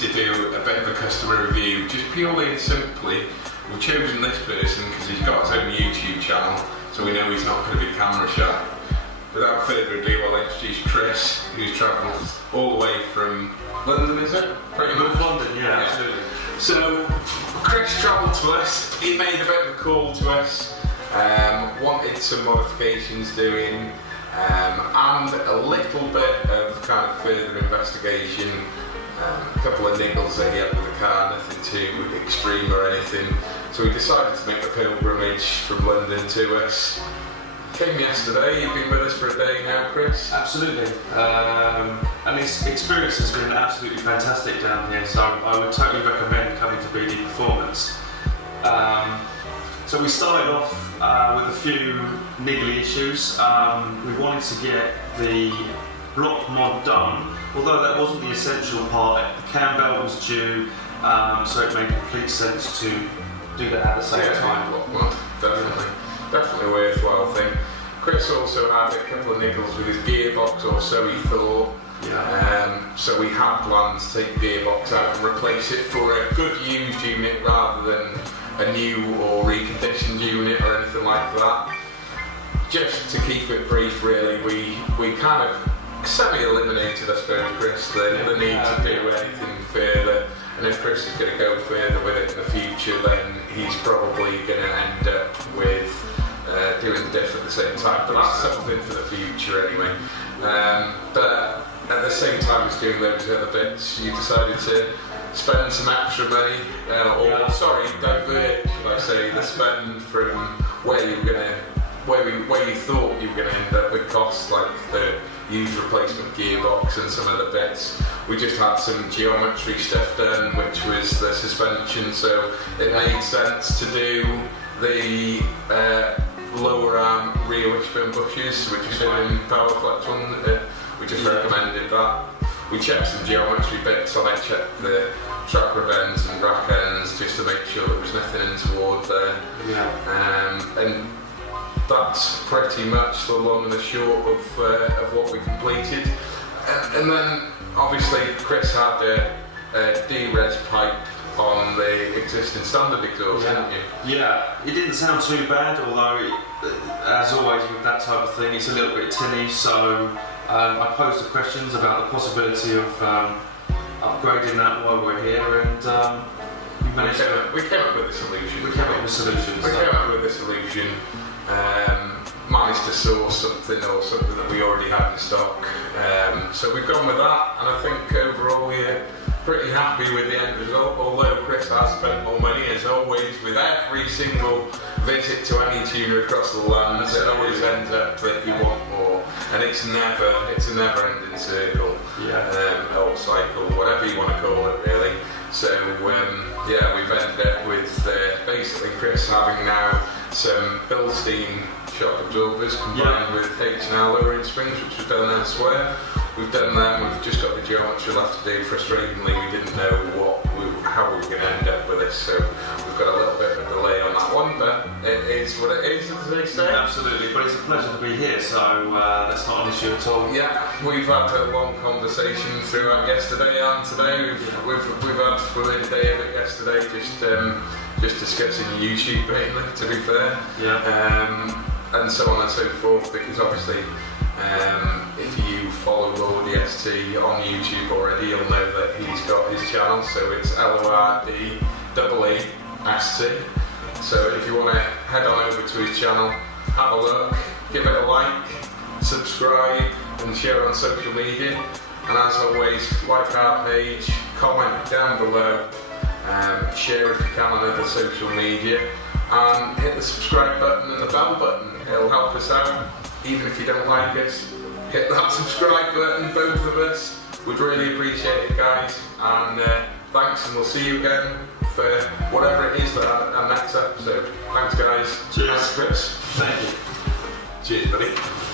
to do a bit of a customer review, just purely and simply. We've chosen this person because he's got his own YouTube channel, so we know he's not going to be camera shy. Without further ado, I'll introduce Chris, who's travelled all the way from London, is it? Pretty much. London, yeah, absolutely. So, Chris travelled to us, he made a bit of a call to us, wanted some modifications doing, and a little bit of kind of further investigation. A couple of niggles that he had with the car, nothing too extreme or anything. So we decided to make the pilgrimage from London to us. Came yesterday, you've been with us for a day now, Chris? Absolutely. And his experience has been absolutely fantastic down here, so I would totally recommend coming to BD Performance. So we started off with a few niggly issues. We wanted to get the block mod done, although that wasn't the essential part. The cam belt was due, so it made complete sense to do that at the same time. Block mod, definitely worthwhile thing. Chris also had a couple of niggles with his gearbox, or so he thought. Yeah. So we had plans to take the gearbox out and replace it for a good used unit rather than a new or reconditioned unit or anything like that. Just to keep it brief, really, we kind of semi-eliminated, I suppose, Chris, the need to do anything further. And if Chris is going to go further with it in the future, then he's probably going to end up with doing the diff at the same time. But that's something for the future anyway. But at the same time as doing those other bits, you decided to spend some extra money, divert, should I say, the spend from where you were going to, where you thought you were going to end up with costs like the used replacement gearbox and some other bits. We just had some geometry stuff done, which was the suspension, so it made sense to do the lower arm rear wishbone bushes, which is in Powerflex one. We just recommended that. We checked some geometry bits on it, checked the track rib ends and rack ends just to make sure there was nothing untoward there. And that's pretty much the long and the short of what we completed. And then obviously Chris had a D-res pipe on the existing standard exhaust, didn't you? Yeah, it didn't sound too bad, although as always with that type of thing, it's a little bit tinny, so I posed the questions about the possibility of upgrading that while we're here, and we came up with a solution. We came up with a solution. Managed to source something that we already had in stock. So we've gone with that, and I think overall we're pretty happy with the end result, although Chris has spent more money, as always, with every single visit to any tuner across the land. It always ends up that you want more, and it's a never-ending circle, or cycle, whatever you want to call it, really. So we've ended up with basically Chris having now some Bilstein shock absorbers combined with H&R lowering springs, which we've done elsewhere. We've done them, we've just got the geometry left to do. Frustratingly, we didn't know how we were going to end up with this, so we've got a little bit of a delay on that one, but it is what it is, as they say. Absolutely, but it's a pleasure to be here, so that's not an issue at all. Yeah, we've had a long conversation throughout yesterday and today. We've had a day of it yesterday, just discussing YouTube mainly, to be fair. And so on and so forth, because obviously if you follow LORDEE ST on YouTube already, you'll know that he's got his channel, so it's LORDEE ST. So if you want to head on over to his channel, have a look, give it a like, subscribe and share on social media, and as always, like our page, comment down below, share if you can on other social media, and hit the subscribe button and the bell button. It'll help us out. Even if you don't like us, hit that subscribe button, both of us. We'd really appreciate it, guys. And thanks, and we'll see you again for whatever it is that our next episode. Thanks, guys. Cheers. Thanks, Chris. Thank you. Cheers, buddy.